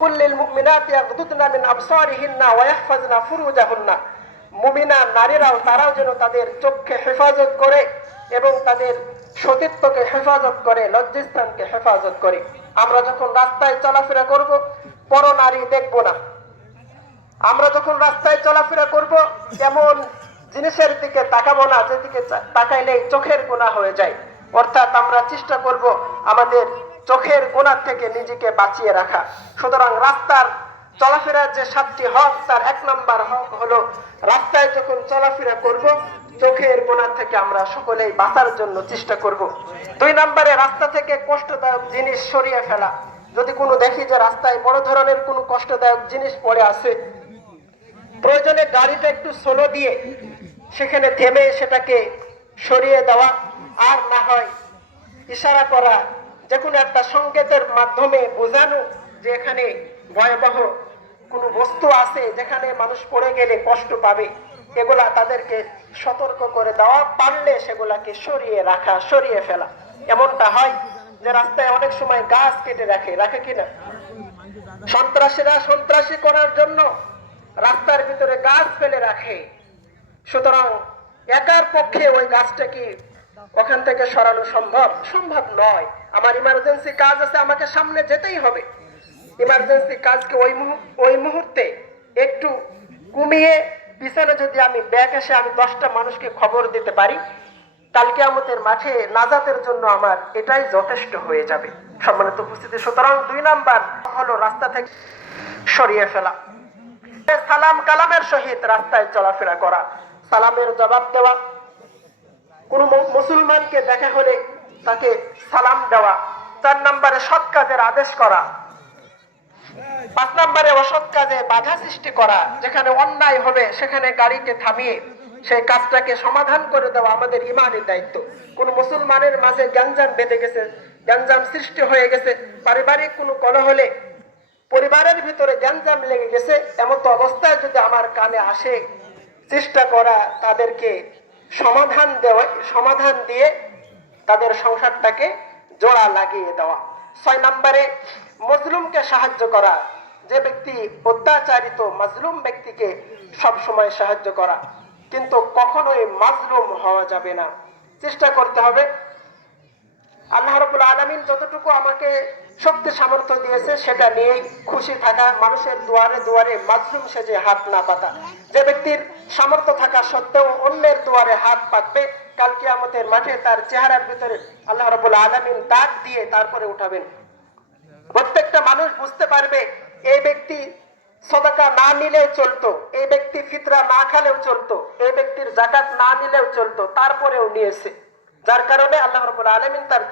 কুল্লিল নারীরাও তারাও যেন তাদের হেফাজত করে এবং তাদের সতীত্বকে হেফাজত করে লজ্জিস্তানকে হেফাজত করে। আমরা যখন রাস্তায় চলাফেরা করব, পর নারী দেখব না। আমরা যখন রাস্তায় চলাফেরা করব এমন জিনিসের দিকে তাকাবো না, যেদিকে তাকাইলেই চোখের গোনা হয়ে যায়। অর্থাৎ আমরা চেষ্টা করব আমাদের চোখের গোনার থেকে নিজেকে বাঁচিয়ে রাখা। সুতরাং রাস্তার চলাফেরার যে সাতটি হক, তার এক নম্বর হক হলো রাস্তায় যখন চলাফেরা করব, চোখের গোনার থেকে আমরা সকলেই বাঁচার জন্য চেষ্টা করব। দুই নম্বরে রাস্তা থেকে কষ্টদায়ক জিনিস সরিয়ে ফেলা। যদি কোনো দেখি যে রাস্তায় বড় ধরনের কোনো কষ্টদায়ক জিনিস পড়ে আছে, প্রয়োজনে গাড়িটা একটু সোলো দিয়ে সেখানে থেমে সেটাকে সরিয়ে দেওয়া। আর না হয়। ইশারা করা, যে কোনো একটা সংকেতের মাধ্যমে বোঝানো যে এখানে ভয়াবহ কোনো বস্তু আছে যেখানে মানুষ পড়ে গেলে কষ্ট পাবে, এগুলা তাদেরকে সতর্ক করে দেওয়া, পারলে সেগুলাকে সরিয়ে রাখা, সরিয়ে ফেলা। এমনটা হয় যে রাস্তায় অনেক সময় গাছ কেটে রাখে রাখে কিনা সন্ত্রাসীরা সন্ত্রাসী করার জন্য রাস্তার ভিতরে গাছ ফেলে রাখে। সুতরাং একার পক্ষে ওই গাছটা কি ওখান থেকে সরানো সম্ভব? সম্ভব নয়। আমার ইমার্জেন্সি কাজ আছে, আমাকে সামনে যেতেই হবে। ইমার্জেন্সি কাজকে ওই ওই মুহূর্তে? একটু কমিয়ে পিছনে যদি আমি ব্যাক এসে আমি দশটা মানুষকে খবর দিতে পারি কালকে আমাদের মাঠে নাজাতের জন্য আমার এটাই যথেষ্ট হয়ে যাবে। সম্মানিত উপস্থিতি, সুতরাং দুই নাম্বার হলো রাস্তা থেকে সরিয়ে ফেলা। সালাম কালামের সহিত রাস্তায় চলাফেরা করা। সালামের জবাব দেওয়া। কোন মুসলমানকে দেখা হলে তাকে সালাম দেওয়া, চার নম্বরে সৎ কাজের আদেশ করা, পাঁচ নম্বরে অসৎ কাজে বাধা সৃষ্টি করা, যেখানে অন্যায় হবে সেখানে গাড়িকে থামিয়ে সেই কাজটাকে সমাধান করে দেওয়া আমাদের ইমানের দায়িত্ব। কোন মুসলমানের মাঝে গ্যাঞ্জাম বেঁধে গেছে, গ্যাঞ্জাম সৃষ্টি হয়ে গেছে, পারিবারিক কোনো কলহ হলে পরিবারের ভিতরে গ্যাঞ্জাম লেগে গেছে, এমত অবস্থায় যদি আমার কানে আসে, চেষ্টা করা তাদেরকে সমাধান দেওয়া, সমাধান দিয়ে তাদের সংসারটাকে জোড়া লাগিয়ে দেওয়া। ছয় নম্বরে, মজলুমকে সাহায্য করা। যে ব্যক্তি অত্যাচারিত, মাজলুম ব্যক্তিকে সব সময় সাহায্য করা। কিন্তু কখনোই মাজলুম হওয়া যাবে না। চেষ্টা করতে হবে আল্লাহ রবুল আলমিন যতটুকু আমাকে শক্তি সামর্থ্য দিয়েছে, সেটা নিয়েই খুশি থাকা, মানুষের দুয়ারে দুয়ারে সেজে হাত না পাতা। যে ব্যক্তির সামর্থ্য থাকা সত্ত্বেও অন্যের দুয়ারে হাত কালকে আমাদের মাঠে তার চেহারার ভিতরে আল্লাহ রবুল আলমিন দিয়ে তারপরে উঠাবেন। প্রত্যেকটা মানুষ বুঝতে পারবে, এই ব্যক্তি সদাকা না নিলেও চলতো, এই ব্যক্তি ফিতরা না খালেও চলতো, এই ব্যক্তির জাকাত না নিলেও চলতো, তারপরেও নিয়েছে। যার কারণে আল্লাহ রবুল আলমিন তার